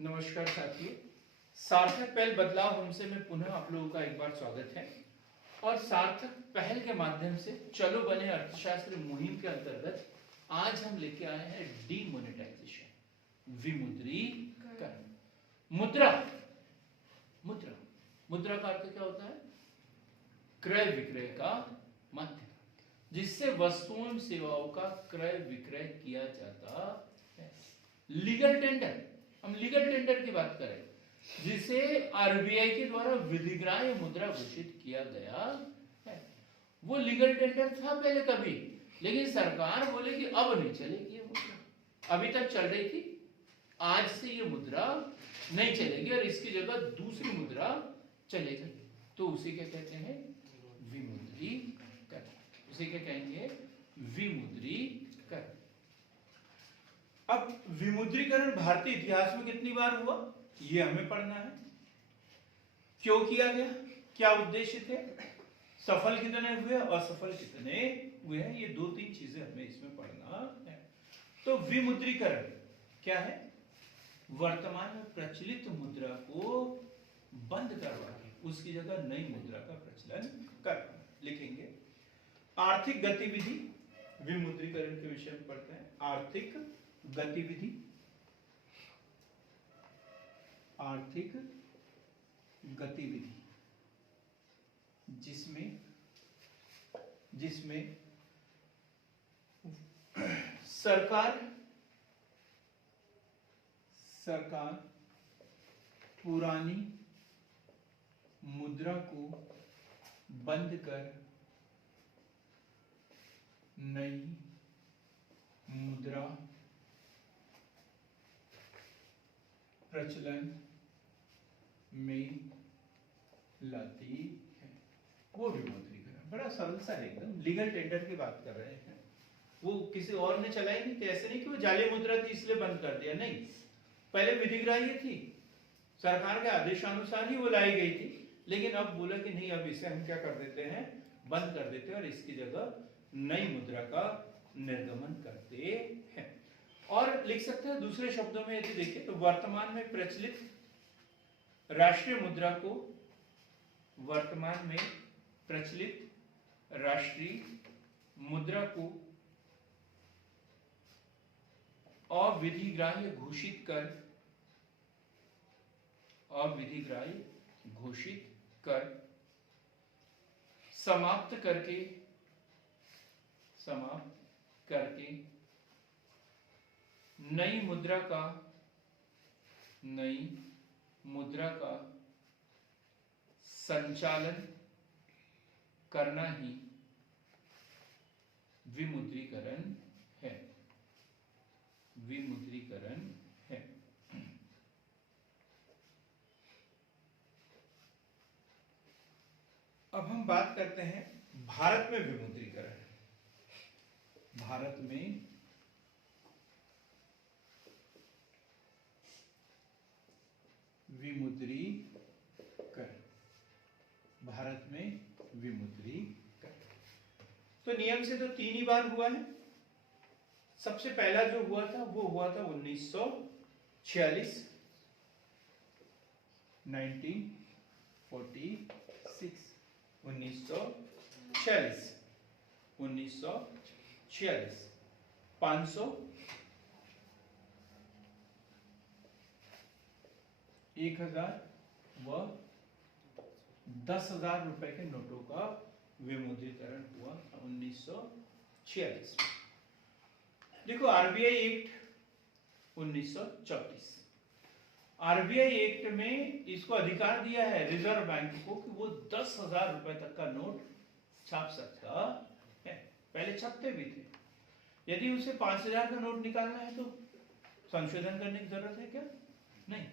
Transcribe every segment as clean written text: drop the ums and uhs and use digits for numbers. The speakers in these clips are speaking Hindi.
नमस्कार साथियों, सार्थक पहल बदलाव हमसे में पुनः आप लोगों का एक बार स्वागत है। और सार्थक पहल के माध्यम से चलो बने अर्थशास्त्र मुहिम के अंतर्गत आज हम लेके आए हैं डीमोनेटाइजेशन, विमुद्रीकरण। मुद्रा मुद्रा मुद्रा का अर्थ क्या होता है? क्रय विक्रय का माध्यम, जिससे वस्तुओं एवं सेवाओं का क्रय विक्रय किया जाता है। लीगल टेंडर, हम लीगल टेंडर की बात करें, जिसे आरबीआई के द्वारा विधिग्राह्य मुद्रा घोषित किया गया है। वो लीगल टेंडर था पहले कभी, लेकिन सरकार बोले कि अब नहीं चलेगी ये मुद्रा। अभी तक चल रही थी, आज से ये मुद्रा नहीं चलेगी और इसकी जगह दूसरी मुद्रा चलेगी। तो उसे क्या कहते हैं? विमुद्रीकरण। उसे क्या कहेंगे? विमुद्रीकरण। अब विमुद्रीकरण भारतीय इतिहास में कितनी बार हुआ ये हमें पढ़ना है। क्यों किया गया, क्या उद्देश्य थे, सफल कितने हुए, असफल कितने हुए हैं, ये दो तीन चीजें हमें इसमें पढ़ना है। तो विमुद्रीकरण क्या है? वर्तमान में प्रचलित मुद्रा को बंद करवा के उसकी जगह नई मुद्रा का प्रचलन करना। लिखेंगे आर्थिक गतिविधि, विमुद्रीकरण के विषय में पढ़ते हैं। आर्थिक गतिविधि, आर्थिक गतिविधि जिसमें सरकार पुरानी मुद्रा को बंद कर नई मुद्रा प्रचलन में लाती है, वो विमुद्रीकरण। बड़ा सरल सा है, एकदम लीगल टेंडर की बात कर रहे हैं। वो किसी और ने चलाई नहीं थी, ऐसे नहीं कि वो जाली मुद्रा थी इसलिए बंद कर दिया, नहीं। पहले विधिग्राह्य थी, सरकार के आदेशानुसार ही वो लाई गई थी, लेकिन अब बोला कि नहीं, अब इसे हम क्या कर देते हैं, बंद कर देते हैं और इसकी जगह नई मुद्रा का निर्गमन करते हैं। और लिख सकते हैं दूसरे शब्दों में यदि देखिए तो वर्तमान में प्रचलित राष्ट्रीय मुद्रा को, वर्तमान में प्रचलित राष्ट्रीय मुद्रा को अविधिग्राह्य घोषित कर समाप्त करके नई मुद्रा का संचालन करना ही विमुद्रीकरण है। विमुद्रीकरण है। अब हम बात करते हैं भारत में विमुद्रीकरण। भारत में विमुद्रीकरण, भारत में विमुद्रीकरण। तो नियम से तो 3 ही बार हुआ है। सबसे पहला जो हुआ था वो हुआ था 1946, 1946, 1946, 500, 1000 व 10,000 रुपए के नोटों का विमुद्रीकरण हुआ 1946। देखो आरबीआई एक्ट 1934, आरबीआई एक्ट में इसको अधिकार दिया है रिजर्व बैंक को कि वो 10,000 रुपए तक का नोट छाप सकता है। पहले छपते भी थे। यदि उसे 5,000 का नोट निकालना है तो संशोधन करने की जरूरत है क्या? नहीं,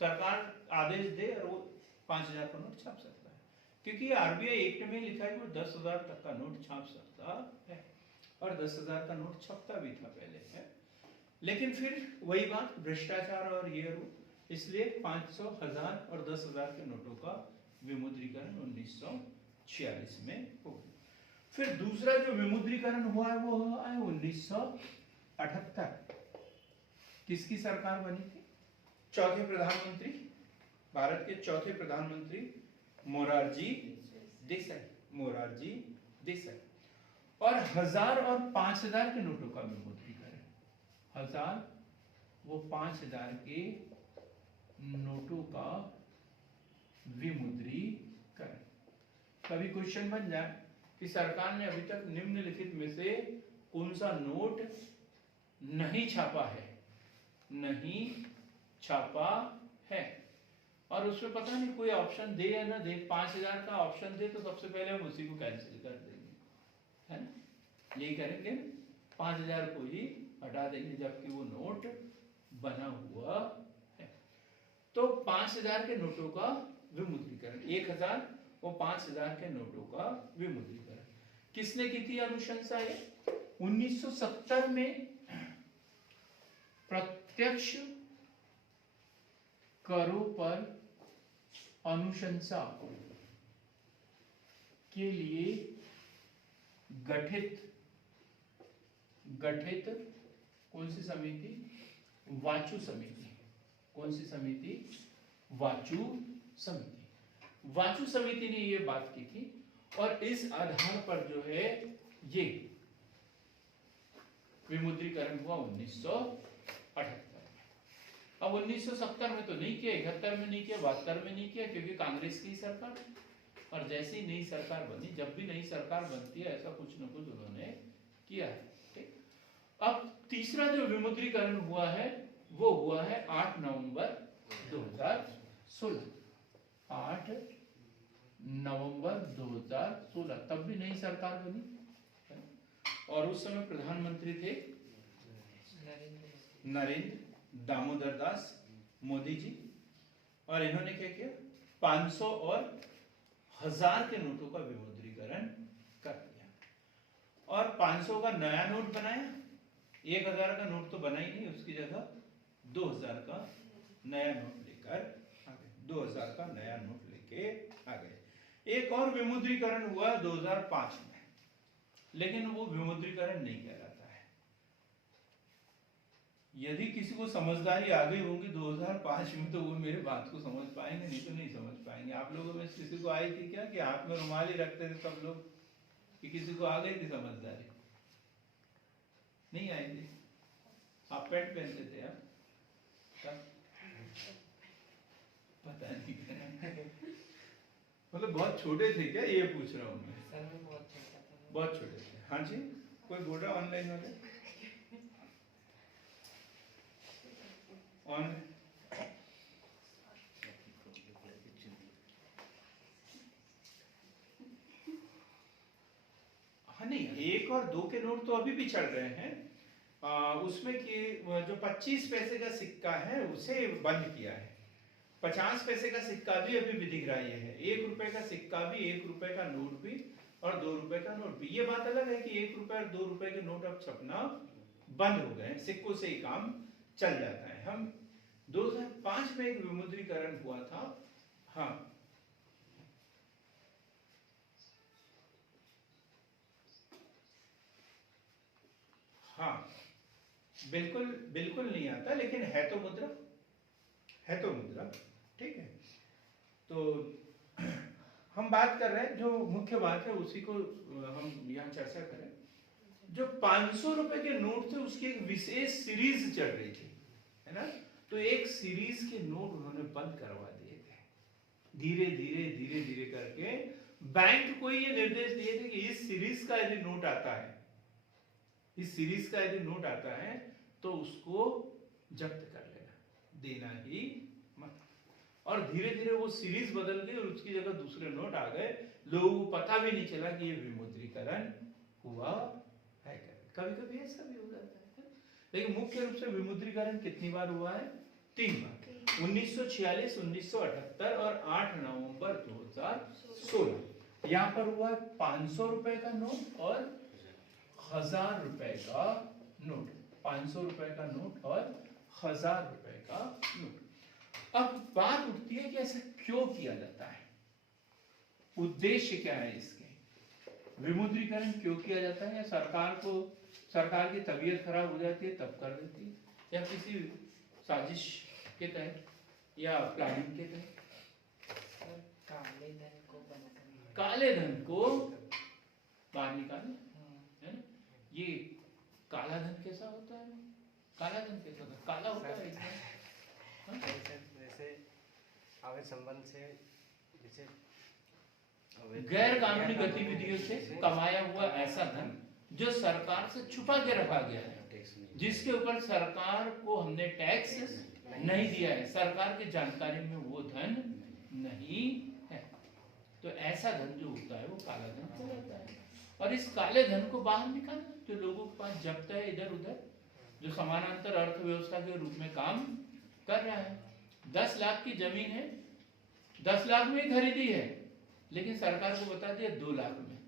सरकार आदेश दे और वो 5,000 का नोट छाप सकता है, क्योंकि आरबीआई एक्ट में लिखा है वो 10,000 तक का नोट छाप सकता है और 10,000 का नोट छपता भी था पहले है। लेकिन फिर वही बात, भ्रष्टाचार और ये इसलिए 500, 1000 और 10,000 के नोटों का विमुद्रीकरण 1946 में हो गया। फिर दूसरा जो विमुद्रीकरण हुआ है वो हुआ है 1978। किसकी सरकार बनी थी? चौथे प्रधानमंत्री, भारत के चौथे प्रधानमंत्री मोरारजी देसाई। और 1000 और 5000 के नोटों का विमुद्रीकरण, 1000 वो 5000 के नोटों का विमुद्रीकरण। कभी क्वेश्चन बन जाए कि सरकार ने अभी तक निम्नलिखित में से कौन सा नोट नहीं छापा है, और उसमें पता नहीं कोई ऑप्शन दे या ना दे, 5000 का ऑप्शन दे तो सबसे पहले हम उसी को कैंसिल कर देंगे, है ना, यही करेंगे, 5000 को ही हटा देंगे जबकि वो नोट बना हुआ है। तो 5000 के नोटों का विमुद्रीकरण, 1000 वो 5000 के नोटों का विमुद्रीकरण किसने की थी अनुशंसा? ये 1970 में प्रत्यक्ष करों पर अनुशंसा के लिए गठित कौन सी समिति? वाचु समिति। कौन सी समिति? वाचु समिति। वाचु समिति ने ये बात की थी और इस आधार पर जो है ये विमुद्रीकरण हुआ 1978 में। अब 1970 में तो नहीं किया, 71 में नहीं किया, 72 में नहीं किया, क्योंकि कांग्रेस की सरकार, और जैसे ही नई सरकार बनी, जब भी नई सरकार बनती है ऐसा कुछ न कुछ उन्होंने किया है। ठीक, अब तीसरा जो विमुद्रीकरण हुआ है वो हुआ है 8 नवंबर 2016। 8 नवंबर 2016, तब भी नई सरकार बनी और उस समय प्रधानमंत्री थे नरेंद्र दामोदर दास मोदी जी, और इन्होंने क्या किया? 500 और 1000 के नोटों का विमुद्रीकरण कर दिया और 500 का नया नोट बनाया। 1000 का नोट तो बना ही नहीं, उसकी जगह 2000 का नया नोट लेकर आ गए, 2000 का नया नोट लेके आ गए। एक और विमुद्रीकरण हुआ 2005 में, लेकिन वो विमुद्रीकरण नहीं कहलाता है। यदि किसी को समझदारी आ गई होगी 2005 में तो वो मेरे बात को समझ पाएंगे, नहीं तो नहीं समझ पाएंगे। आप लोगों में किसी को आई थी क्या कि हाथ में रुमाल ही रखते थे सब लोग, कि किसी को आ गई थी समझदारी? नहीं आई थी। आप पैंट पहनते थे आप? पता नहीं मतलब बहुत छोटे थे क्या, ये पूछ रहा हूँ मैं। बहुत छोटे थे। हाँ जी, कोई बोल रहा ऑनलाइन वाले? हाँ नहीं, 1 और 2 के नोट तो अभी भी चल रहे हैं। उसमें कि जो 25 पैसे का सिक्का है उसे बंद किया है। 50 पैसे का सिक्का भी अभी विधिग्राह्य है। 1 रुपए का सिक्का भी, 1 रुपए का नोट भी और 2 रुपए का नोट भी। ये बात अलग है कि 1 रुपए और 2 रुपए के नोट अब छपना बंद हो गए, सिक्कों से ही काम चल जाता है। हम 2005 में एक विमुद्रीकरण हुआ था। हाँ, हाँ बिल्कुल बिल्कुल नहीं आता, लेकिन है तो मुद्रा, ठीक है। तो हम बात कर रहे हैं, जो मुख्य बात है उसी को हम यहाँ चर्चा करें। जो 500 रुपए के नोट थे उसकी एक विशेष सीरीज चल रही थी, है ना, तो एक सीरीज के नोट उन्होंने बंद करवा दिए थे। धीरे धीरे करके बैंक को ये निर्देश दिए थे कि इस सीरीज का यदि नोट आता है तो उसको जब्त कर लेना, देना ही मत। और धीरे धीरे वो सीरीज बदल गई और उसकी जगह दूसरे नोट आ गए। लोगों को पता भी नहीं चला कि ये विमुद्रीकरण हुआ है। कभी कभी ऐसा भी हो जाता है, लेकिन मुख्य रूप से विमुद्रीकरण कितनी बार हुआ है? 3 बार, 1946, 1978 और 8 नवंबर 2016। यहाँ पर हुआ 500 रुपए का नोट और 1000 रुपए का नोट, 500 रुपए का नोट और 1000 रुपए का नोट। अब बात उठती है कि ऐसा क्यों किया जाता है, उद्देश्य क्या है इसके, विमुद्रीकरण क्यों किया जाता है? या सरकार की तबीयत खराब हो जाती है तब कर देती है, या किसी साजिश के तहत या प्लानिंग के तहत? काले धन को बाहर निकालना है ना। ये काला धन कैसा होता है? काला धन कैसा होता है? काला होता है इसमें जैसे अवैध संबंध से, जैसे गैर कानूनी गतिविधियों से कमाया हुआ ऐसा धन जो सरकार से छुपा के रखा गया है, जिसके ऊपर सरकार को हमने टैक्स नहीं दिया है, सरकार की जानकारी में वो धन नहीं है, तो ऐसा धन जो होता है वो काला धन कहलाता है। और इस काले धन को बाहर निकालना, जो लोगों के पास जब्त है इधर उधर, जो समानांतर अर्थव्यवस्था के रूप में काम कर रहा है। 10 लाख की जमीन है, 10 लाख में खरीदी है, लेकिन सरकार को बता दिया 2 लाख में,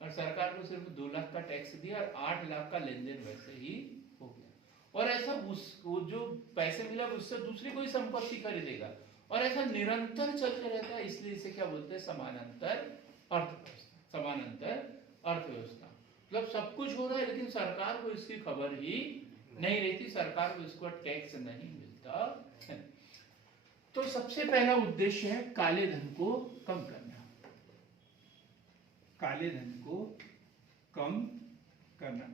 और सरकार को सिर्फ 2 लाख का टैक्स दिया और 8 लाख का लेन देन वैसे ही हो गया। और ऐसा उसको जो पैसे मिला उससे दूसरी कोई संपत्ति खरीदेगा, और ऐसा निरंतर चलते रहता है। इसलिए इसे क्या बोलते हैं? समानांतर अर्थव्यवस्था। समानांतर अर्थव्यवस्था मतलब सब कुछ हो रहा है लेकिन सरकार को इसकी खबर ही नहीं रहती, सरकार को इसको टैक्स नहीं मिलता है। तो सबसे पहला उद्देश्य है काले धन को कम करना, काले धन को कम करना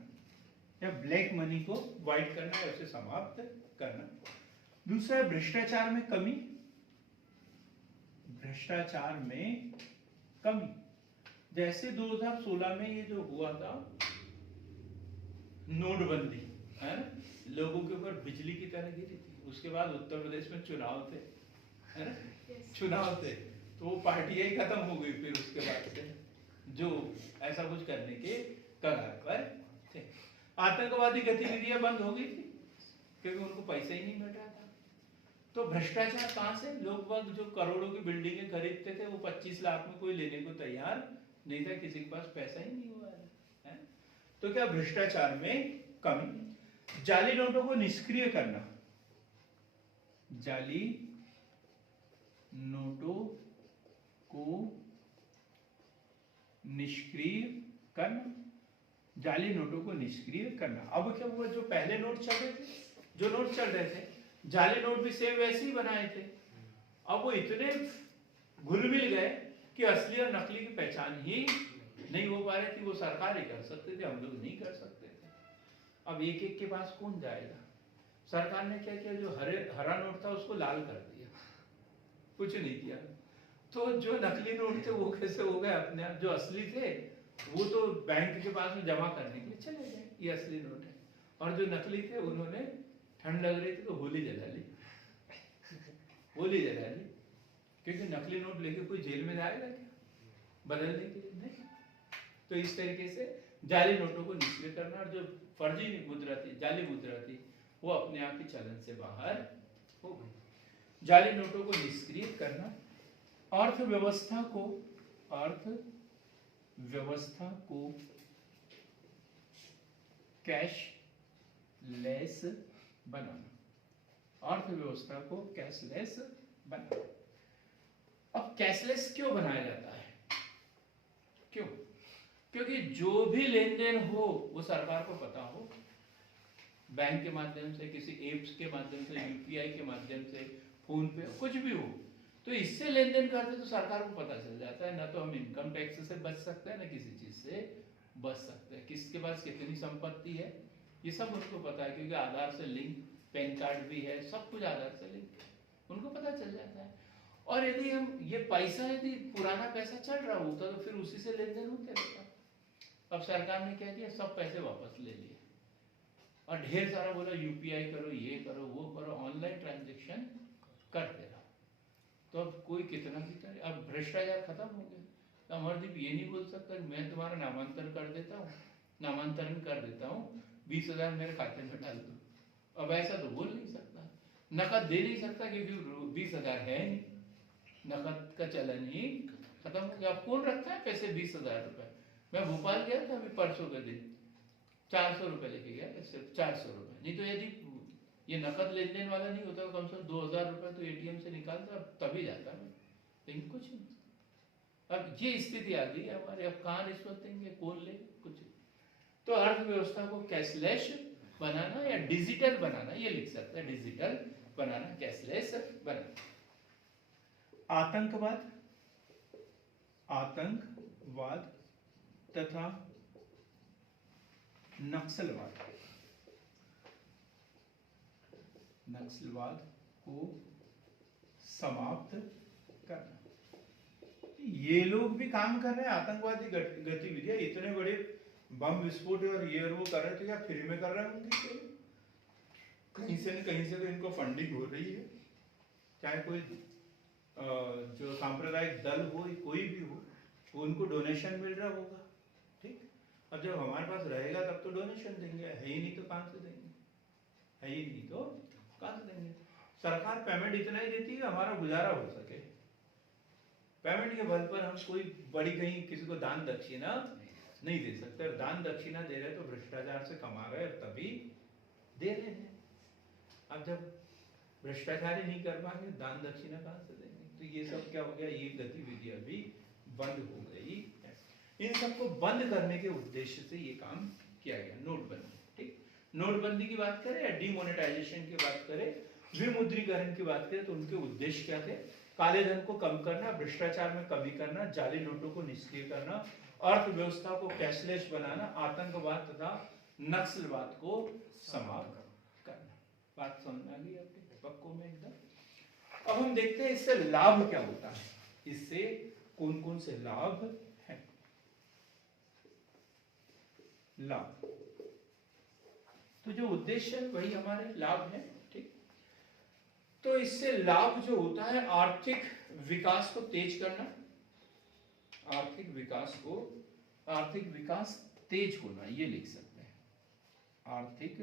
या ब्लैक मनी को वाइट करना या उसे समाप्त करना। दूसरा भ्रष्टाचार में कमी, भ्रष्टाचार में कमी। जैसे 2016 में ये जो हुआ था नोटबंदी है ना, लोगों के ऊपर बिजली की तरह गिरी थी। उसके बाद उत्तर प्रदेश में चुनाव थे, है ना, चुनाव थे, तो वो पार्टियां ही खत्म हो गई फिर उसके बाद से, जो ऐसा कुछ करने के कगार पर थे। आतंकवादी गतिविधियां बंद हो गई थी क्योंकि उनको पैसा ही नहीं मिल रहा था। तो भ्रष्टाचार कहां से? लोग जो करोड़ों की बिल्डिंगें खरीदते थे वो 25 लाख में कोई लेने को तैयार नहीं था, किसी के पास पैसा ही नहीं हुआ है। तो क्या भ्रष्टाचार में कमी। जाली नोटों को निष्क्रिय करना, जाली नोटों को निष्क्रिय करना, जाली नोटों को निष्क्रिय करना। अब क्या हुआ, जो पहले नोट चल रहे थे, जो नोट चल रहे थे, जाली नोट भी सेम वैसे ही बनाए थे। अब वो इतने घुल मिल गए कि असली और नकली की पहचान ही नहीं हो पा रही थी। वो सरकार ही कर सकते थे, हम लोग नहीं कर सकते थे। अब एक एक के पास कौन जाएगा? सरकार ने क्या किया, जो हरा नोट था उसको लाल कर दिया, कुछ नहीं किया। तो जो नकली नोट थे वो कैसे हो गए अपने आप, जो असली थे वो तो बैंक के पास में जमा करने के लिए चले गए, ये असली नोट है। और जो नकली थे उन्होंने, ठंड लग रही थी तो होली जला ली, होली जला ली, क्योंकि नकली नोट लेके कोई जेल में जाएगा क्या बदलने के लिए? नहीं। तो इस तरीके से जाली नोटों को निष्क्रिय करना, और जो फर्जी मुद्रा थी, जाली मुद्रा थी, वो अपने आप ही चलन से बाहर हो गई। जाली नोटों को निष्क्रिय करना, अर्थव्यवस्था को कैशलेस बनाना, अर्थव्यवस्था को कैशलेस बनाना। अब कैशलेस क्यों बनाया जाता है? क्यों? क्योंकि जो भी लेन देन हो वो सरकार को पता हो, बैंक के माध्यम से, किसी एप्स के माध्यम से, यूपीआई के माध्यम से, फोन पे, कुछ भी हो, तो इससे लेन देन करते तो सरकार को पता चल जाता है। ना तो हम इनकम टैक्स से बच सकते हैं, ना किसी चीज से बच सकते हैं। किसके पास कितनी संपत्ति है ये सब उनको पता है, क्योंकि आधार से लिंक, पैन कार्ड भी है, सब कुछ आधार से लिंक, उनको पता चल जाता है। और यदि हम ये पैसा, यदि पुराना पैसा चल रहा होता तो फिर उसी से लेन देन होते रहता। अब सरकार ने क्या किया, सब पैसे वापस ले लिए और ढेर सारा बोला यूपीआई करो, ये करो, वो करो, ऑनलाइन ट्रांजेक्शन करते रहो। तो अब कोई कितना भी करे। अब भ्रष्टाचार खत्म हो गया। तो अमरदीप ये नहीं बोल सकता मैं तुम्हारा नामांतरण कर देता हूँ, नामांतरण कर देता हूँ, 20,000 मेरे खाते में डाल दो। अब ऐसा तो बोल नहीं सकता, नकद दे नहीं सकता क्योंकि 20,000 है नहीं, नकद का चलन ही खत्म हो गया। अब कौन रखता है पैसे 20,000 रुपए? मैं भोपाल गया था अभी परसों के दिन, 400 रुपए लेके गया, सिर्फ 400 रुपए। नहीं तो यदि ये नकद लेन देन वाला नहीं होता तो कम से कम 2,000 रुपए तो एटीएम से निकालता, तभी जाता मैं, लेकिन कुछ नहीं। अब ये स्थिति आ गई हमारे, अब कहाँ रिश्वत देंगे, कौन ले, कुछ। तो अर्थव्यवस्था को कैशलेस बनाना या डिजिटल बनाना, ये लिख सकते हैं, डिजिटल बनाना, कैशलेस बनाना। आतंकवाद तथा नक्सलवाद को समाप्त करना। ये लोग भी काम कर रहे हैं, आतंकवादी गतिविधियां, इतने बड़े बम विस्फोट और ये और वो कर रहे थे, क्या फ्री में कर रहे होंगे? कहीं से न कहीं से तो इनको फंडिंग हो रही है, चाहे कोई जो सांप्रदायिक दल हो, कोई भी हो, वो उनको डोनेशन मिल रहा होगा। ठीक, अब जब हमारे पास रहेगा तब तो डोनेशन देंगे, है ही नहीं तो कहां से देंगे? है ही नहीं तो कहां से देंगे? सरकार पेमेंट इतना ही देती है हमारा गुजारा हो सके। पेमेंट के बल पर हम कोई बड़ी कहीं किसी को दान दक्षिणा नहीं दे सकते। दान दक्षिणा दे रहे तो भ्रष्टाचार से कमा रहे, तभी दे रहे हैं। अब जब भ्रष्टाचार ही नहीं कर पाएंगे, दान दक्षिणा कहां से देंगे? तो ये सब क्या हो गया, ये गतिविधियां भी बंद हो गई है। इन सबको बंद करने के उद्देश्य से ये काम किया गया, नोटबंदी। ठीक, नोटबंदी की बात करें या डिमोनेटाइजेशन की बात करें, विमुद्रीकरण की बात करें, तो उनके उद्देश्य क्या थे? काले धन को कम करना, भ्रष्टाचार में कमी करना, जाली नोटों को निष्क्रिय करना, अर्थव्यवस्था को कैशलेस बनाना, आतंकवाद तथा नक्सलवाद को समाप्त करना। बात समझ में आ गई आपके पक्कों में एकदम? अब हम देखते हैं इससे लाभ क्या होता है, इससे कौन कौन से लाभ हैं। लाभ तो जो उद्देश्य है वही हमारे लाभ है। ठीक, तो इससे लाभ जो होता है, आर्थिक विकास को तेज करना, आर्थिक विकास तेज होना, ये लिख सकते हैं। आर्थिक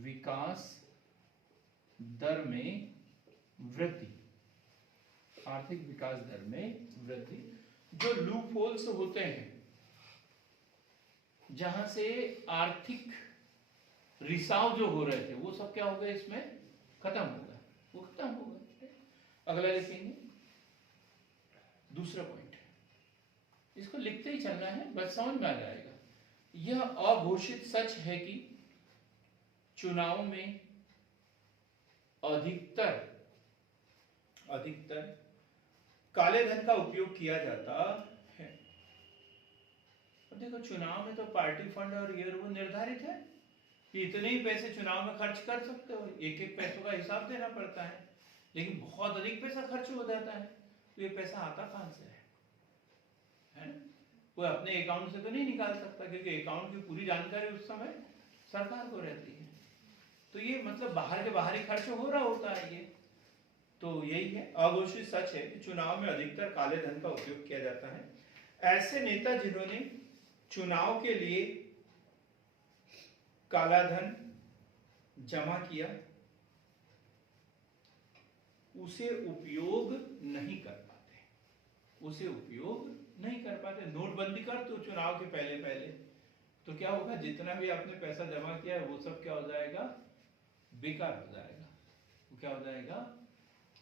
विकास दर में वृद्धि, आर्थिक विकास दर में वृद्धि। जो लूप होल्स होते हैं, जहां से आर्थिक रिसाव जो हो रहे थे, वो सब क्या हो गए, इसमें खत्म होगा, वो खत्म होगा। अगला लिखेंगे, दूसरा पॉइंट, इसको लिखते ही चलना है, बस समझ में आ जाएगा। यह अघोषित सच है कि चुनाव में अधिकतर काले धन का उपयोग किया जाता है। अब देखो, चुनाव में तो पार्टी फंड और ये वो निर्धारित है कि इतने ही पैसे चुनाव में खर्च कर सकते हो, एक एक पैसों का हिसाब देना पड़ता है, लेकिन बहुत अधिक पैसा खर्च हो जाता है। तो ये पैसा आता कहां से है ना? कोई अपने अकाउंट से तो नहीं निकाल सकता, क्योंकि अकाउंट की पूरी जानकारी उस समय सरकार को रहती है। तो ये मतलब बाहर के बाहरी खर्च हो रहा होता है ये। तो यही है, अघोषित सच है कि चुनाव में अधिकतर काले धन का उपयोग किया जाता है। ऐसे नेता जिन्होंने चुनाव के लिए काला धन जमा किया, उसे उपयोग नहीं कर पाते, नोटबंदी कर तो चुनाव के पहले तो क्या होगा, जितना भी आपने पैसा जमा किया है वो सब क्या हो जाएगा, बेकार हो जाएगा। वो क्या हो जाएगा,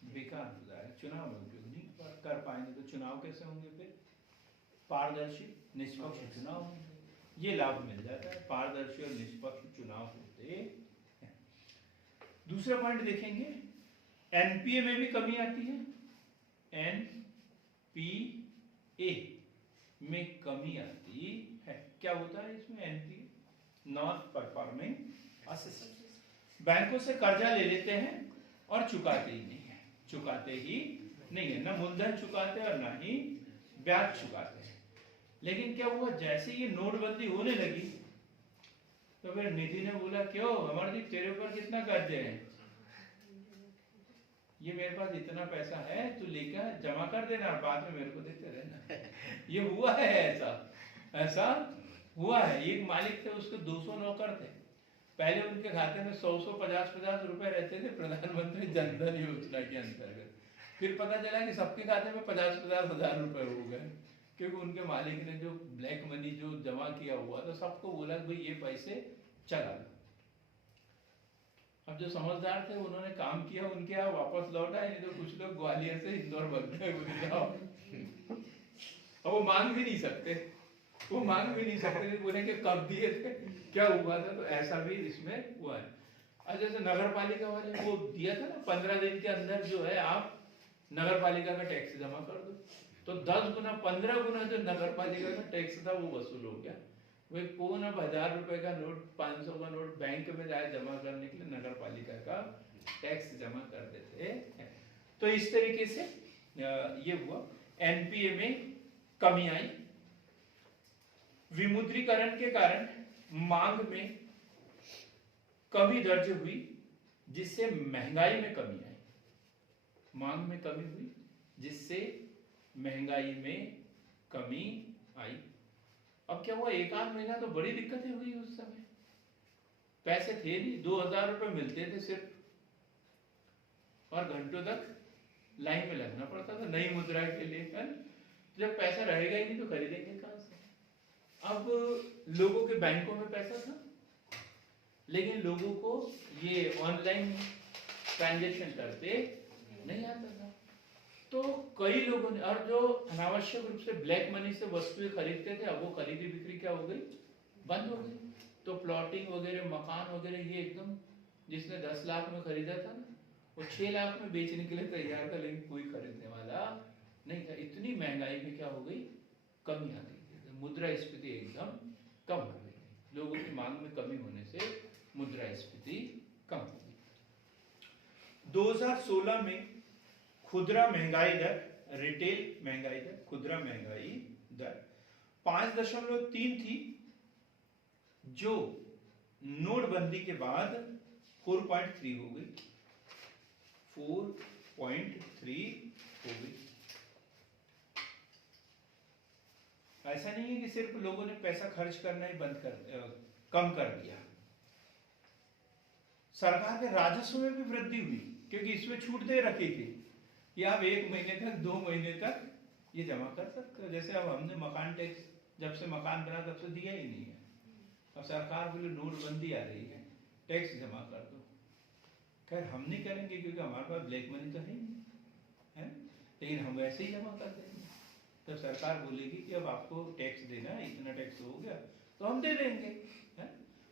बेकार हो जाएगा, चुनाव में उपयोग नहीं कर पाएंगे। तो चुनाव कैसे होंगे फिर? पारदर्शी निष्पक्ष चुनाव होंगे। ये लाभ मिल जाता है, पारदर्शी और निष्पक्ष चुनाव होते हैं। दूसरा पॉइंट देखेंगे, एनपीए में भी कमी आती है। एनपीए में कमी आती है। क्या होता है इसमें? NPA, non performing assets. बैंकों से कर्जा ले लेते हैं और चुकाते ही नहीं है, ना मूलधन चुकाते और ना ही ब्याज चुकाते हैं। लेकिन क्या हुआ, जैसे ये नोटबंदी होने लगी तो फिर निधि ने बोला, क्यों अमरदीप, तेरे ऊपर कितना कर्जे है? ये मेरे पास इतना पैसा है, तू लेकर जमा कर देना, बाद में मेरे को देते रहना। ये हुआ है, ऐसा हुआ है। एक मालिक थे, उसके 200 नौकर थे। पहले उनके खाते में 100-50 रुपए रहते थे प्रधानमंत्री जनधन योजना के अंतर्गत। फिर पता चला कि सबके खाते में 50-50 हजार रुपए हो गए, क्योंकि उनके मालिक ने जो ब्लैक मनी जो जमा किया हुआ तो सबको बोला भाई ये पैसे चला लो। अब जो समझदार थे उन्होंने काम किया, उनके यहाँ वापस लौट आए, नहीं तो कुछ लोग ग्वालियर से इंदौर भाग गए। अब वो मांग भी नहीं सकते, बोले कि कब दिए थे, क्या हुआ था। तो ऐसा भी इसमें हुआ है। और जैसे नगर पालिका वाले वो दिया था ना 15 दिन के अंदर जो है आप नगर पालिका का टैक्स जमा कर दो, तो 10 गुना 15 गुना जो नगर पालिका का टैक्स था वो वसूल हो गया। वही कौन अब 1000 रुपए का नोट 500 का नोट बैंक में जाए जमा करने के लिए नगर पालिका का टैक्स जमा कर देते हैं। तो इस तरीके से ये हुआ, एनपीए में कमी आई। विमुद्रीकरण के कारण मांग में कमी दर्ज हुई, जिससे महंगाई में कमी आई। मांग में कमी हुई जिससे महंगाई में कमी आई। अब क्या हुआ, एक आध महीना तो बड़ी दिक्कतें हुई उस समय, पैसे थे नहीं, 2000 रुपए मिलते थे सिर्फ, और घंटों तक लाइन में लगना पड़ता था नई मुद्रा के लिए। जब पैसा रहेगा ही नहीं तो खरीदेंगे कहां से। अब लोगों के बैंकों में पैसा था, लेकिन लोगों को ये ऑनलाइन ट्रांजैक्शन करते नहीं आता था। तो कई लोगों ने, और जो अनावश्यक रूप से ब्लैक मनी से वस्तुएं खरीदते थे, अब वो खरीदी बिक्री क्या हो गई, बंद हो गई। तो प्लॉटिंग वगैरह, मकान वगैरह, ये एकदम, जिसने 10 लाख में खरीदा था ना, वो 6 लाख में बेचने के लिए तैयार था, लेकिन कोई खरीदने वाला नहीं था। इतनी महंगाई में क्या हो गई, कमी आ गई, मुद्रास्फीति एकदम कम हो गई। लोगों की मांग में कमी होने से मुद्रास्फीति कम हो गई। 2016 में खुदरा महंगाई दर, रिटेल महंगाई दर, खुदरा महंगाई दर 5.3 थी, जो नोटबंदी के बाद 4.3 हो गई, 4.3 हो गई। ऐसा नहीं है कि सिर्फ लोगों ने पैसा खर्च करना ही कम कर दिया। सरकार के राजस्व में भी वृद्धि हुई, क्योंकि इसमें छूट दे रखी थी कि आप 1 महीने तक, 2 महीने तक ये जमा कर सकते हो। जैसे अब हमने मकान टैक्स जब से मकान बना तब से दिया ही नहीं है। अब सरकार बोले नोटबंदी आ रही है, टैक्स जमा कर दो। खैर हम नहीं करेंगे क्योंकि हमारे पास ब्लैक मनी तो है ही नहीं, है, लेकिन हम वैसे ही जमा कर देंगे। तो सरकार बोलेगी कि अब आपको टैक्स देना है, इतना टैक्स हो गया तो हम दे देंगे, है?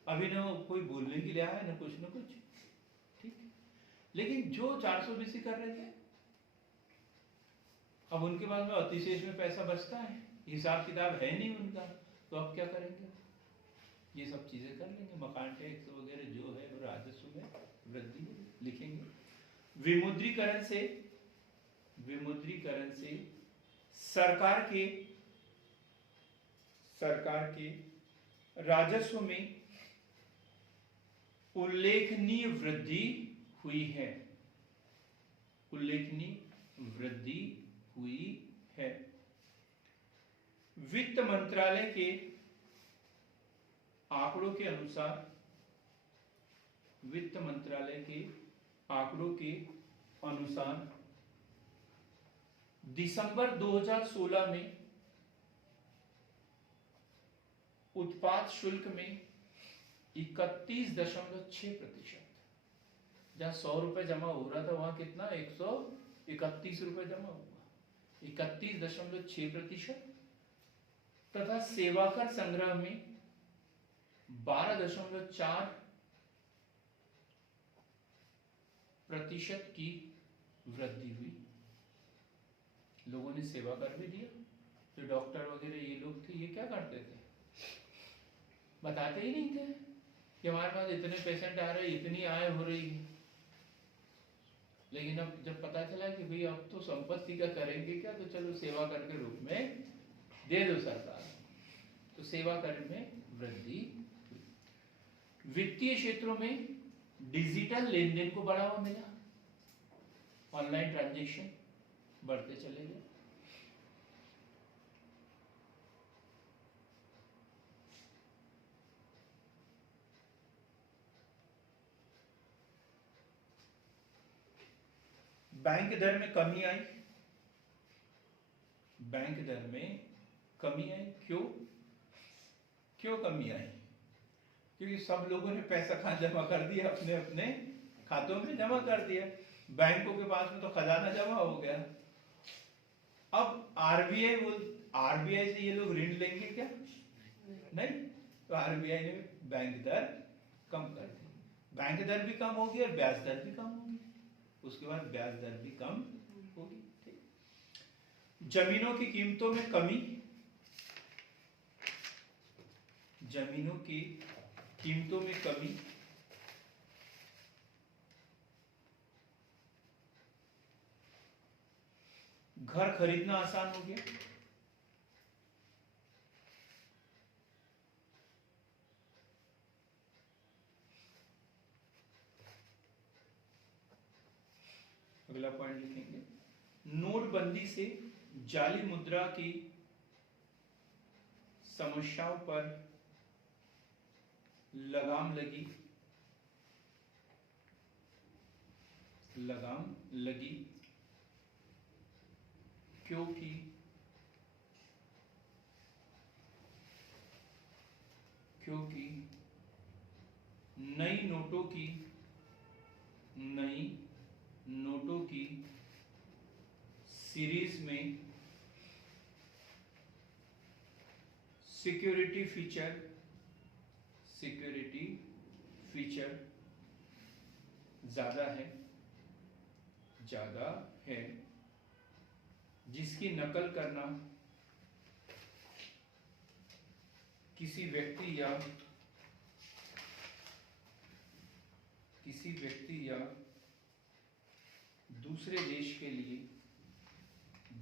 अभी ना कोई बोलने के लिए आया ना कुछ, ठीक। लेकिन जो 420 कर रहे थे, अब उनके पास में अतिशेष में पैसा बचता है, हिसाब किताब है नहीं उनका, तो अब क्या करेंगे, ये सब चीजें कर लेंगे। मकान टैक्स वगैरह जो है वो राजस्व में वृद्धि लिखेंगे। विमुद्रीकरण से सरकार के राजस्व में उल्लेखनीय वृद्धि हुई है, वित्त मंत्रालय के आंकड़ों के अनुसार दिसंबर 2016 में उत्पाद शुल्क में 31.6%, जहां 100 रुपए जमा हो रहा था वहां कितना, 131 रुपए जमा हुआ, 31.6%। तथा सेवाकर संग्रह में 12.4% की वृद्धि हुई। लोगों ने सेवा कर भी दिया। जो डॉक्टर वगैरह ये लोग थे, ये क्या करते थे, बताते ही नहीं थे कि हमारे पास इतने पेशेंट आ रहे, इतनी आय हो रही है। लेकिन अब जब पता चला कि भाई अब तो संपत्ति का करेंगे क्या, तो चलो सेवा कर के रूप में दे दो सरकार, तो सेवा कर में वृद्धि हुई। वित्तीय क्षेत्रों में डिजिटल लेन देन को बढ़ावा मिला, ऑनलाइन ट्रांजैक्शन बढ़ते चले गए। बैंक दर में कमी आई, क्यों कमी आई? क्योंकि सब लोगों ने पैसा कहाँ जमा कर दिया, अपने अपने खातों में जमा कर दिया। बैंकों के पास में तो खजाना जमा हो गया। अब आरबीआई से ये लोग ऋण लेंगे क्या? नहीं। तो आरबीआई ने बैंक दर कम कर दी। बैंक दर भी कम होगी और ब्याज दर भी कम होगी, उसके बाद ब्याज दर भी कम होगी। ठीक। जमीनों की कीमतों में कमी, जमीनों की कीमतों में कमी, घर खरीदना आसान हो गया, अगला पॉइंट लिखेंगे, नोटबंदी से जाली मुद्रा की समस्याओं पर लगाम लगी, लगाम लगी क्योंकि नई नोटों की सीरीज में सिक्योरिटी फीचर ज्यादा है जिसकी नकल करना किसी व्यक्ति या दूसरे देश के लिए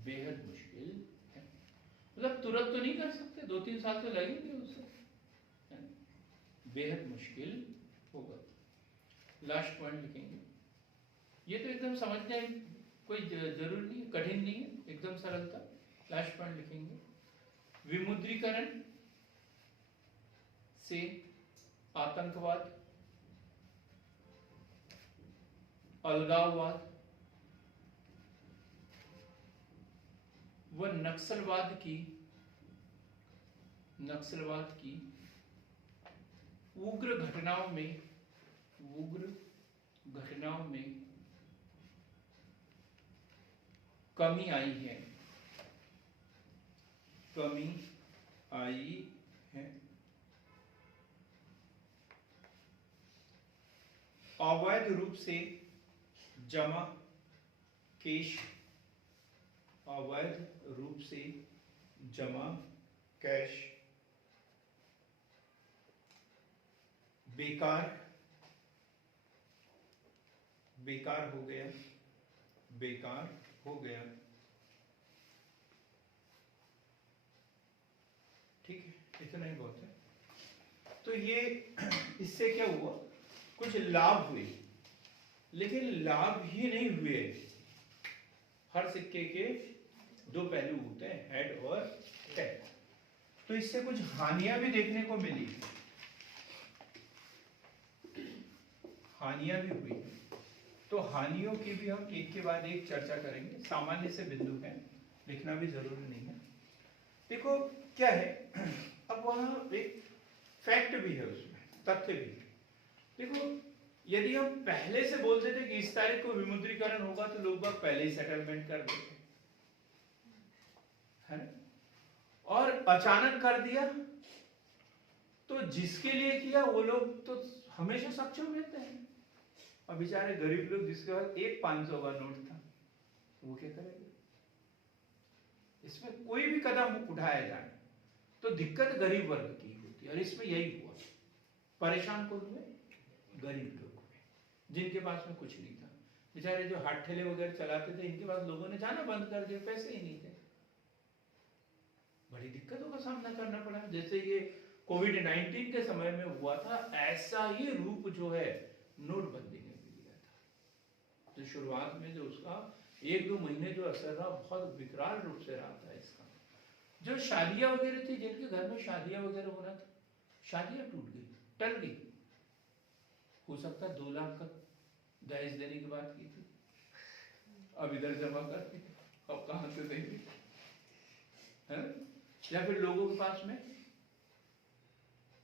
बेहद मुश्किल है। मतलब तुरंत तो नहीं कर सकते, 2-3 साल तो लगेंगे उसे, बेहद मुश्किल होगा। लास्ट पॉइंट लिखेंगे, ये तो एकदम समझने कोई जरूर नहीं है, कठिन नहीं है, एकदम सरलता। लास्ट पॉइंट लिखेंगे, विमुद्रीकरण से आतंकवाद, अलगाववाद व नक्सलवाद की उग्र घटनाओं में कमी आई है। अवैध रूप से जमा कैश बेकार हो गया। ठीक है, इतना ही बहुत है। तो ये इससे क्या हुआ, कुछ लाभ हुए, लेकिन लाभ ही नहीं हुए। हर सिक्के के दो पहलू होते हैं, हेड और टेल। तो इससे कुछ हानियां भी देखने को मिली, हानियां भी हुई। तो हानियों की भी हम एक के बाद एक चर्चा करेंगे। सामान्य से बिंदु है, लिखना भी जरूरी नहीं है। देखो क्या है, अब वहां एक फैक्ट भी है, उसमें तथ्य भी है। देखो यदि हम पहले से बोलते थे कि इस तारीख को विमुद्रीकरण होगा, तो लोग बाग पहले ही सेटलमेंट कर देते, है ना? और अचानक कर दिया तो जिसके लिए किया वो लोग तो हमेशा सक्षम रहते हैं। और बेचारे गरीब लोग जिसके पास एक 500 का नोट था, वो क्या करेंगे? इसमें कोई भी कदम उठाया जाए तो दिक्कत गरीब वर्ग की होती है, और इसमें यही हुआ। परेशान कौन हुए? गरीब लोग हुए, जिनके पास में कुछ नहीं था। बेचारे जो हाथ ठेले वगैरह चलाते थे, इनके पास लोगों ने जाना बंद कर दिया, पैसे ही नहीं थे, बड़ी दिक्कतों का सामना करना पड़ा। जैसे ये कोविड-19 के समय में हुआ था, ऐसा ही रूप जो है नोटबंदी ने भी लिया था। तो शुरुआत में जो उसका 1-2 महीने जो असर रहा, बहुत विकराल रूप से रहा था इसका। जो शादियां वगैरह थी, जिनके घर में शादियां वगैरह होना था, शादियां टूट गई, टल गई। हो सकता है 2 लाख का दहेज देने की बात की थी, अब इधर जमा कर दी, अब कहां से देंगे, है? या फिर लोगों के पास में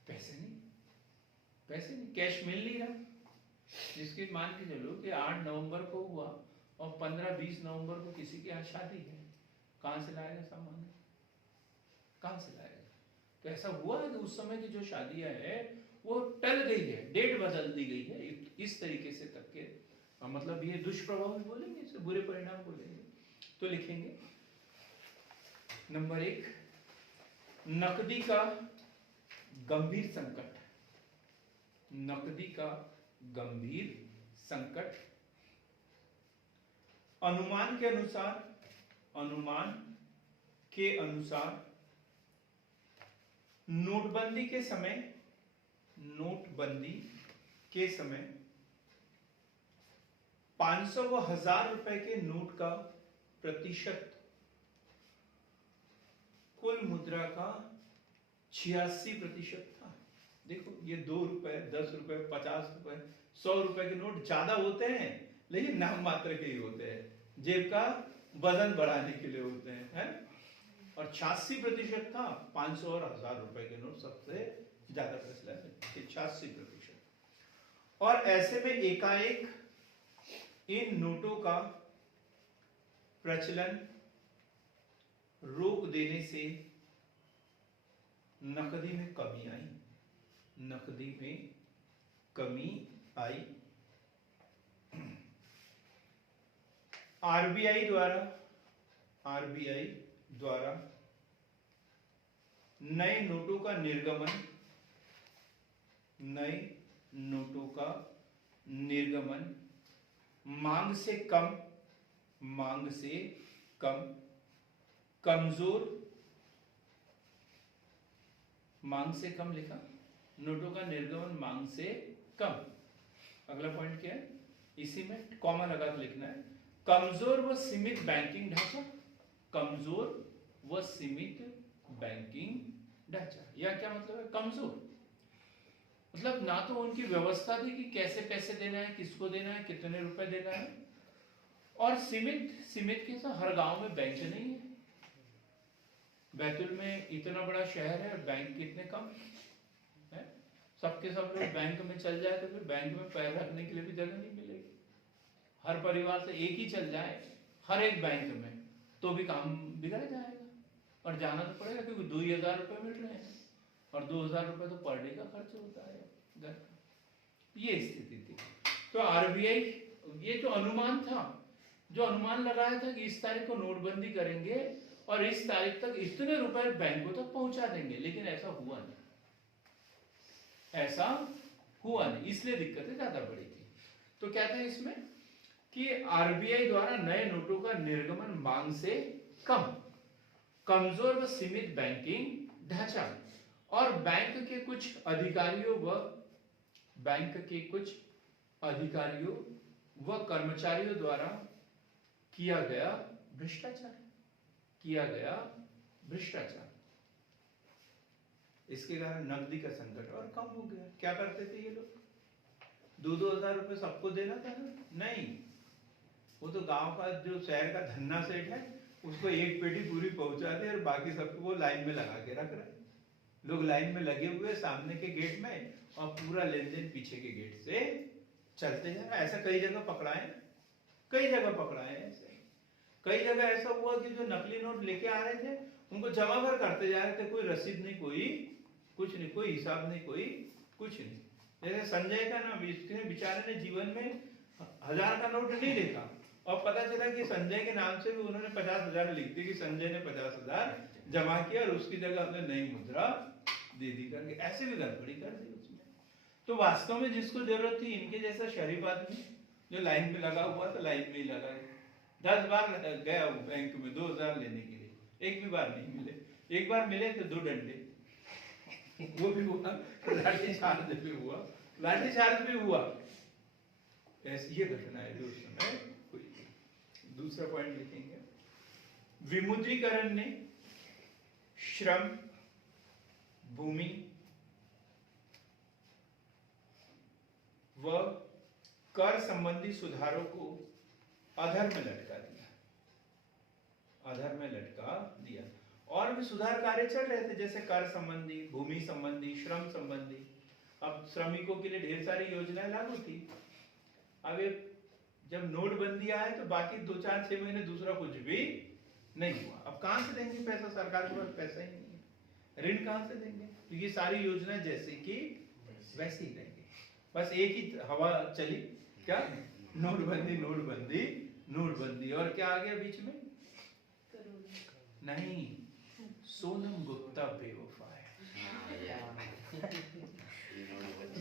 पैसे नहीं, कैश मिल नहीं रहा। जिसकी मान के चलो कि 8 नवंबर को हुआ और 15-20 नवंबर को किसी के यहाँ शादी है, कहां से लाएगा सामान, कहां से लाएगा? तो ऐसा हुआ है कि उस समय की जो शादियां है वो टल गई है, डेट बदल दी गई है। इस तरीके से तक के मतलब ये दुष्प्रभाव भी बोलेंगे, इसे बुरे परिणाम बोलेंगे। तो लिखेंगे नंबर 1, नकदी का गंभीर संकट। नकदी का गंभीर संकट। अनुमान के अनुसार नोटबंदी के समय 500 व 1000 रुपए के नोट का प्रतिशत कुल मुद्रा का 86% था। देखो ये 2 रुपए, 10 रुपए, 50 रुपए, 100 रुपए के नोट ज्यादा होते हैं, लेकिन नाम मात्र के ही होते हैं, जेब का वजन बढ़ाने के लिए होते हैं, है? और 86% था। 500 और 1000 रुपए के नोट सबसे ज्यादा प्रचलन है, 86%। और ऐसे में एकाएक इन नोटों का प्रचलन रोक देने से नकदी में कमी आई। आरबीआई द्वारा नए नोटों का निर्गमन मांग से कम कमजोर, मांग से कम लिखा, नोटों का निर्गमन मांग से कम। अगला पॉइंट क्या है, इसी में कॉमा लगा के लिखना है, कमजोर व सीमित बैंकिंग ढांचा। कमजोर व सीमित बैंकिंग ढांचा, यह क्या मतलब है? कमजोर मतलब ना तो उनकी व्यवस्था थी कि कैसे पैसे देना है, किसको देना है, कितने रुपए देना है, और सीमित के साथ हर गांव में बैंक नहीं है। बैतूल में इतना बड़ा शहर है, बैंक कितने कम है। सबके सब लोग बैंक में चल जाए तो फिर बैंक में पैर रखने के लिए भी जगह नहीं मिलेगी। हर परिवार से एक ही चल जाए हर एक बैंक में तो भी काम बिगड़ जाएगा, और जाना तो पड़ेगा क्योंकि 2000 रुपए मिल रहे हैं, और 2000 रुपए तो पर डे का खर्च होता है घर का। ये स्थिति थी। तो आरबीआई, ये जो अनुमान था, जो अनुमान लगाया था कि इस तारीख को नोटबंदी करेंगे और इस तारीख तक इतने रुपए बैंकों तक पहुंचा देंगे, लेकिन ऐसा हुआ नहीं, इसलिए दिक्कतें ज्यादा बढ़ी थी। तो क्या था इसमें कि आरबीआई द्वारा नए नोटों का निर्गमन मांग से कम, कमजोर व सीमित बैंकिंग ढांचा, और बैंक के कुछ अधिकारियों व कर्मचारियों द्वारा किया गया भ्रष्टाचार। इसके कारण नकदी का संकट और कम हो गया। क्या करते थे ये लोग? 2-2 हजार रुपए सबको देना था ना? नहीं, वो तो गांव का जो शहर का धन्ना सेठ है उसको एक पेटी पूरी पहुंचाते और बाकी सबको वो लाइन में लगा के रख रहे। लोग लाइन में लगे हुए सामने के गेट में, और पूरा लेन देन पीछे के गेट से चलते जा रहा है। ऐसा कई जगह पकड़ाए ऐसे। कई जगह ऐसा हुआ कि जो नकली नोट लेके आ रहे थे उनको जमा भर करते जा रहे थे, कोई रसीद नहीं, कोई कुछ नहीं, कोई हिसाब नहीं, कोई कुछ नहीं। जैसे संजय का नाम, इसने बेचारे ने जीवन में 1000 का नोट नहीं देखा, और पता चला कि संजय के नाम से भी उन्होंने 50,000 लिख दी कि संजय ने 50,000 जमा किया और उसकी जगह अपने नई मुद्रा दे दी करके। ऐसे भी गड़बड़ी कर दी उसमें। तो वास्तव में जिसको जरूरत थी, इनके जैसा शरीफ आदमी जो लाइन में लगा हुआ तो लाइन में ही लगा है। 10 बार गया वो बैंक में 2000 लेने के लिए, एक भी बार नहीं मिले। एक बार मिले तो 2 डंडे, वो भी हुआ, लाठीचार्ज भी हुआ। ऐसी ये घटना है जो उस समय हुई। दूसरा पॉइंट लिखेंगे, विमुद्रीकरण ने श्रम, भूमि व कर संबंधी सुधारों को अधर में लटका दिया। और भी सुधार कार्य चल रहे थे, जैसे कर संबंधी, भूमि संबंधी, श्रम संबंधी। अब श्रमिकों के लिए ढेर सारी योजनाएं लागू थी। अब जब नोटबंदी आए तो बाकी 2-4-6 महीने दूसरा कुछ भी नहीं हुआ। अब कहां से देंगे पैसा? सरकार के पास पैसा ही नहीं है, ऋण कहां से देंगे? तो ये सारी योजनाएं जैसे कि वैसे ही रहेंगे, बस एक ही हवा चली, क्या, नोटबंदी नोटबंदी नोटबंदी, और क्या आ गया बीच में, नहीं, सोनम गुप्ता बेवफा है,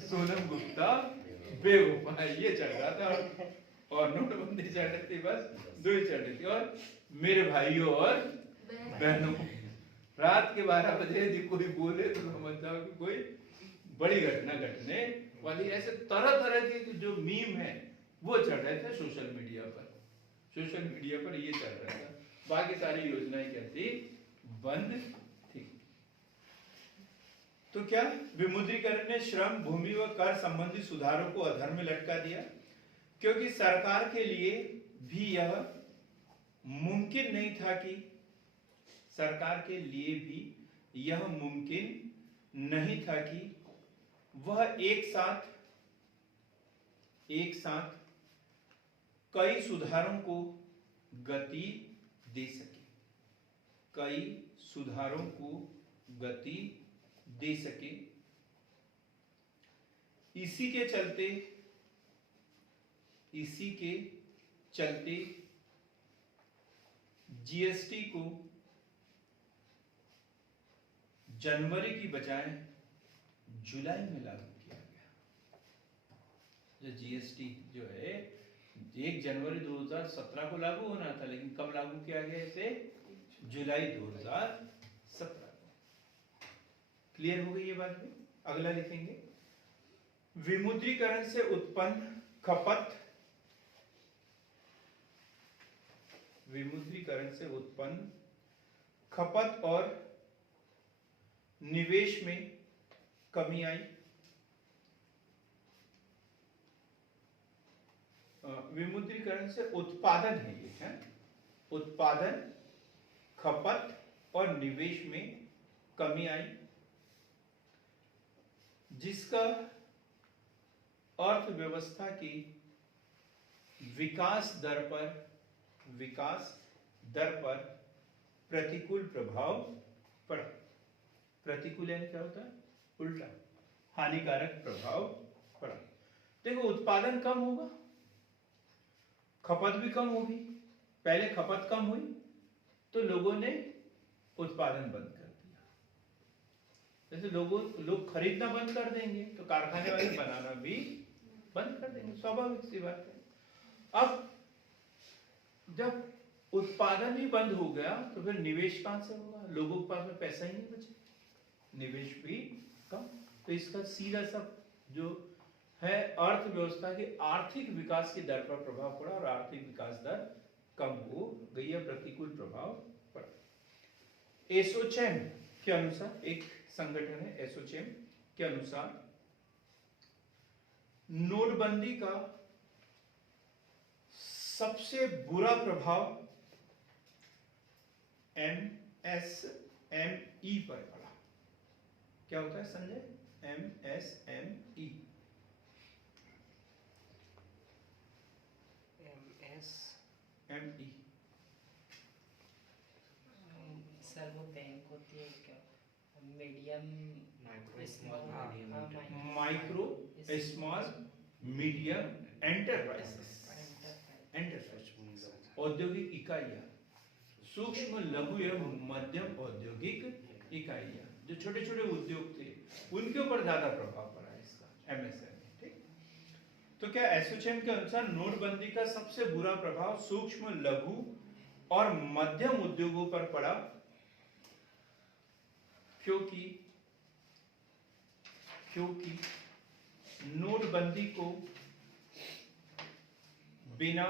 सोनम गुप्ता बेवफा है, ये चल रहा था, और नोटबंदी चल रही थी, बस दो ही चल रही थी, और मेरे भाइयों और बहनों, रात के 12 बजे यदि कोई बोले तो समझ जाओ कि कोई बड़ी घटना घटने वाली। ऐसे तरह तरह के जो मीम है वो चल रहे थे सोशल मीडिया पर, सोशल मीडिया पर ये चल रहा था, बाकी सारी योजनाएं क्या थी, बंद थी। तो क्या विमुद्रीकरण ने श्रम, भूमि व कर संबंधी सुधारों को अधर में लटका दिया, क्योंकि सरकार के लिए भी यह मुमकिन नहीं था कि, सरकार के लिए भी यह मुमकिन नहीं था कि वह एक साथ कई सुधारों को गति दे सके, कई सुधारों को गति दे सके। इसी के चलते जीएसटी को जनवरी की बजाय जुलाई में लागू किया गया। जो जीएसटी जो है 1 जनवरी 2017 को लागू होना था, लेकिन कब लागू किया गया इसे, जुलाई 2017 को। क्लियर हो गई ये बात में? अगला लिखेंगे, विमुद्रीकरण से उत्पन्न खपत, विमुद्रीकरण से उत्पन्न खपत और निवेश में कमी आई। विमुद्रीकरण से उत्पादन है ये, है उत्पादन, खपत और निवेश में कमी आई, जिसका अर्थव्यवस्था की विकास दर पर प्रतिकूल प्रभाव पड़ा। प्रतिकूल यानी क्या होता है, उल्टा, हानिकारक प्रभाव पड़ा। देखो उत्पादन कम होगा, खपत भी कम होगी। पहले खपत कम हुई तो लोगों ने उत्पादन बंद कर दिया। जैसे लोग खरीदना बंद कर देंगे तो कारखाने वाले बनाना भी बंद कर देंगे, स्वाभाविक सी बात है। अब जब उत्पादन ही बंद हो गया तो फिर निवेश कहां से होगा, लोगों के पास में पैसा ही नहीं बचे, निवेश भी कम। तो इसका सीधा सा जो है अर्थव्यवस्था के आर्थिक विकास की दर पर प्रभाव पड़ा, और आर्थिक विकास दर कम हो गई है, प्रतिकूल प्रभाव पड़ा। एसोचैम के अनुसार, एक संगठन है एसोचैम के अनुसार, नोटबंदी का सबसे बुरा प्रभाव एमएसएमई पर पड़ा। क्या होता है संजय, एमएसएमई? एमएसएमई सर वो बैंक होती है क्या, medium micro small medium enterprises, औद्योगिक इकाइयां, सूक्ष्म लघु एवं मध्यम औद्योगिक इकाइयां, जो छोटे छोटे उद्योग थे उनके ऊपर ज्यादा प्रभाव पड़ा है इसका, एमएसएमई। ठीक, तो क्या एसोचैम के अनुसार नोटबंदी का सबसे बुरा प्रभाव सूक्ष्म लघु और मध्यम उद्योगों पर पड़ा, क्योंकि नोटबंदी को बिना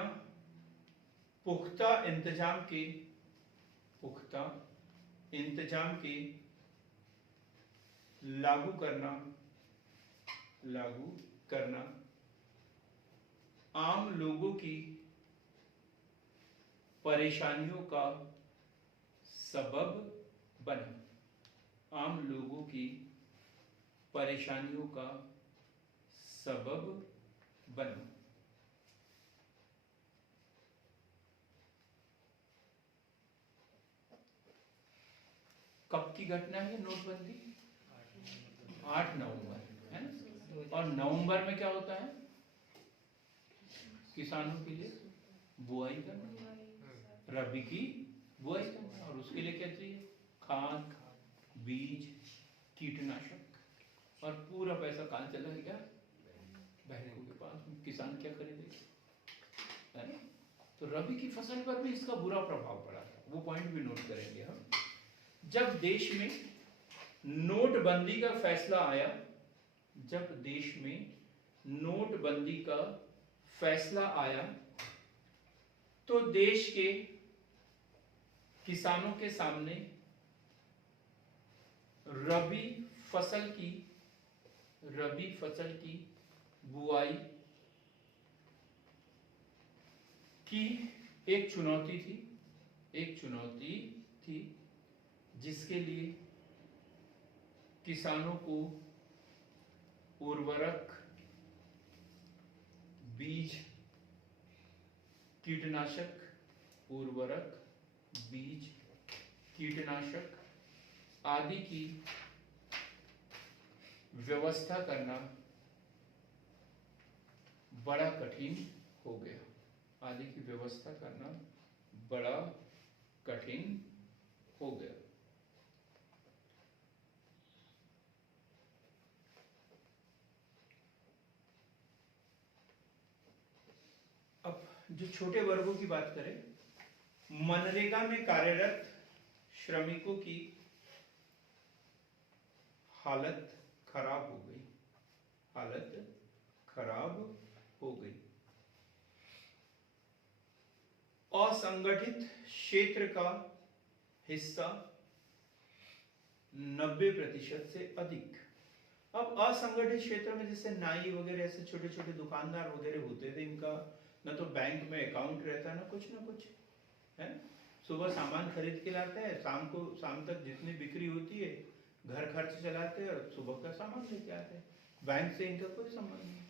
पुख्ता इंतजाम के लागू करना आम लोगों की परेशानियों का सबब बना, आम लोगों की परेशानियों का सबब बना। कब की घटना है नोटबंदी? 8 नवंबर, है ना? और नवंबर में क्या होता है किसानों के लिए? बुआई करना, रबी की बुआई करना। और उसके लिए क्या चाहिए? खाद, बीज, कीटनाशक। और पूरा पैसा कहाँ चला गया? बैंकों के पास। किसान क्या खरीदेगा, है ना? तो रबी की फसल पर भी इसका बुरा प्रभाव पड़ा था, वो पॉइंट भी नोट करेंगे हम। जब देश में नोटबंदी का फैसला आया, जब देश में नोटबंदी का फैसला आया, तो देश के किसानों के सामने रबी फसल की बुआई की एक चुनौती थी, जिसके लिए किसानों को उर्वरक, बीज, कीटनाशक आदि की व्यवस्था करना बड़ा कठिन हो गया। अब जो छोटे वर्गों की बात करें, मनरेगा में कार्यरत श्रमिकों की हालत खराब हो गई। असंगठित क्षेत्र का हिस्सा 90% से अधिक। अब असंगठित क्षेत्र में जैसे नाई वगैरह ऐसे छोटे छोटे दुकानदार वगैरह होते थे, इनका ना तो बैंक में अकाउंट रहता है ना कुछ है। सुबह सामान खरीद के लाते हैं, शाम तक जितनी बिक्री होती है घर खर्च चलाते हैं और सुबह का सामान लेके आते हैं। बैंक से इनका कोई संबंध नहीं।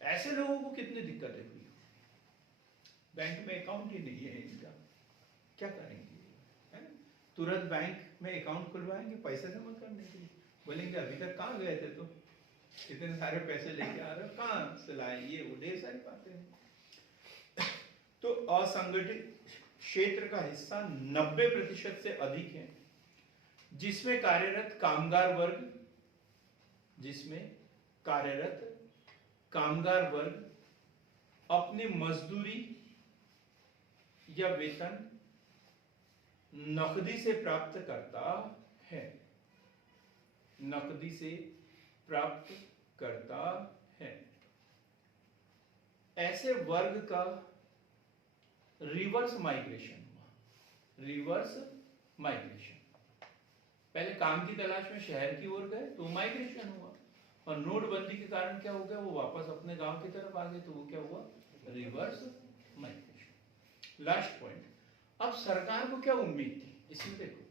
ऐसे लोगों को कितनी दिक्कतें हुई, बैंक में अकाउंट ही नहीं है इनका, क्या करेंगे, है? तुरंत बैंक में अकाउंट खुलवाएंगे पैसे जमा करने के लिए, बोलेंगे अभी तक कहाँ गए थे तो इतने सारे पैसे लेके आ रहे हो, कहाँ से लाए, ये वो ढेर सारी बातें हैं। तो असंगठित क्षेत्र का हिस्सा 90% से अधिक है, जिसमें कार्यरत कामगार वर्ग अपनी मजदूरी या वेतन नकदी से प्राप्त करता है। ऐसे वर्ग का रिवर्स माइग्रेशन हुआ। पहले काम की तलाश में शहर की ओर गए तो माइग्रेशन हुआ, और नोटबंदी के कारण क्या हो गया, वो वापस अपने गांव की तरफ आ गए, तो वो क्या हुआ, रिवर्स माइग्रेशन। लास्ट पॉइंट, अब सरकार को क्या उम्मीद थी इसमें देखो,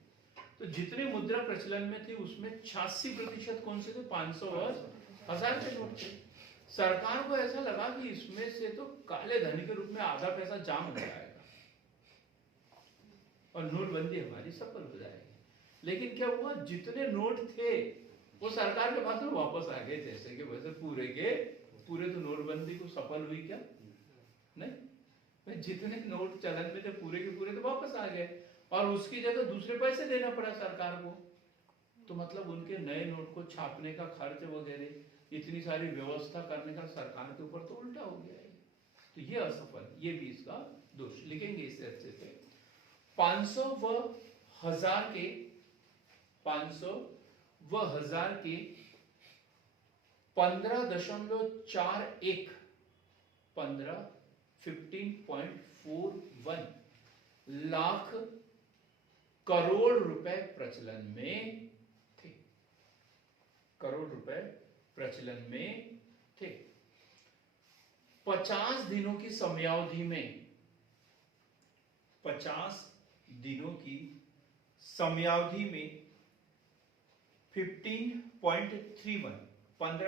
तो जितने मुद्रा प्रचलन में थी उसमें 86% कौन से थे, 500 और 1000 के नोट थे। सरकार को ऐसा लगा कि इसमें से तो काले धन के रूप में आधा पैसा जाम हो जाएगा और नोटबंदी हमारी सफल हो जाएगी। लेकिन क्या हुआ, जितने नोट थे वो सरकार के पास में वापस आ गए, जैसे कि वैसे पूरे के पूरे। तो नोटबंदी को सफल हुई क्या, नहीं, जितने नोट चलन में थे पूरे के पूरे तो वापस आ गए, और उसकी जगह दूसरे पैसे देना पड़ा सरकार को। तो मतलब उनके नए नोट को छापने का खर्च वगैरह इतनी सारी व्यवस्था करने का सरकार के ऊपर तो उल्टा हो गया है। तो ये असफल, ये भी इसका दोष लिखेंगे इससे अच्छे से। 500 व 1000 के 15.41 लाख करोड़ रुपए प्रचलन में थे। 50 दिनों की समयावधि में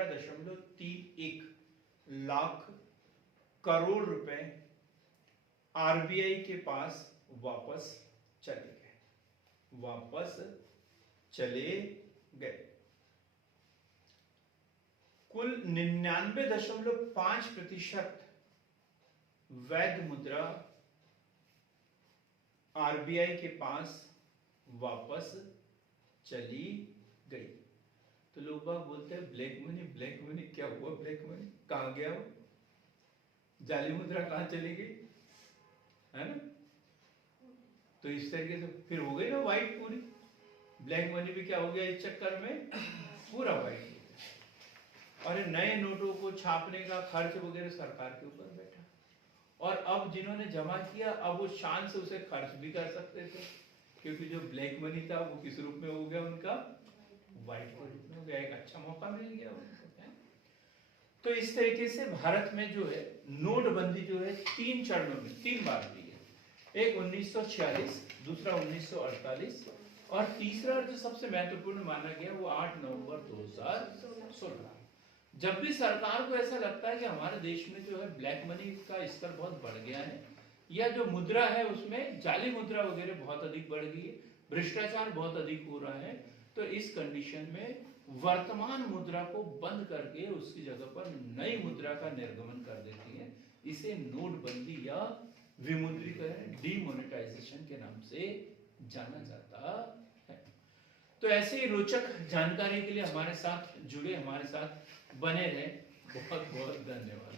15.31 लाख करोड़ रुपए आरबीआई के पास वापस चले गए। कुल 99.5% वैध मुद्रा आरबीआई के पास वापस चली गई। तो लोग बाग बोलते हैं ब्लैक मनी, क्या हुआ ब्लैक मनी, कहां गया वो, जाली मुद्रा कहां चली गई, है ना। तो इस तरीके से फिर हो गई ना वाइट पूरी, ब्लैक मनी भी क्या हो गया इस चक्कर में, पूरा वाइट हो गया। और नए नोटों को छापने का खर्च वगैरह सरकार के ऊपर बैठा, और अब जिन्होंने जमा किया अब वो शान से उसे खर्च भी कर सकते थे, क्योंकि जो ब्लैक मनी था वो किस रूप में हो गया उनका, वाइट के रूप में हो गया। एक अच्छा मौका मिल गया उनको, है? तो इस तरीके से भारत में जो है नोटबंदी जो है 3 चरणों में 3 बार हुई है। एक 1946, दूसरा 1948 और तीसरा जो सबसे महत्वपूर्ण माना गया वो 8 नवंबर 2016। जब भी सरकार को ऐसा लगता है कि हमारे देश में जो है ब्लैक मनी का स्तर बहुत बढ़ गया है, या जो मुद्रा है उसमें जाली मुद्रा वगैरह बहुत अधिक बढ़ गई है, भ्रष्टाचार बहुत अधिक हो रहा है, तो इस कंडीशन में वर्तमान मुद्रा को बंद करके उसकी जगह पर नई मुद्रा का निर्गमन कर देती है। इसे नोटबंदी या विमुद्रीकरण, डीमोनेटाइजेशन के नाम से जाना जाता है। तो ऐसे ही रोचक जानकारी के लिए हमारे साथ जुड़े, हमारे साथ बने रहे। बहुत बहुत धन्यवाद।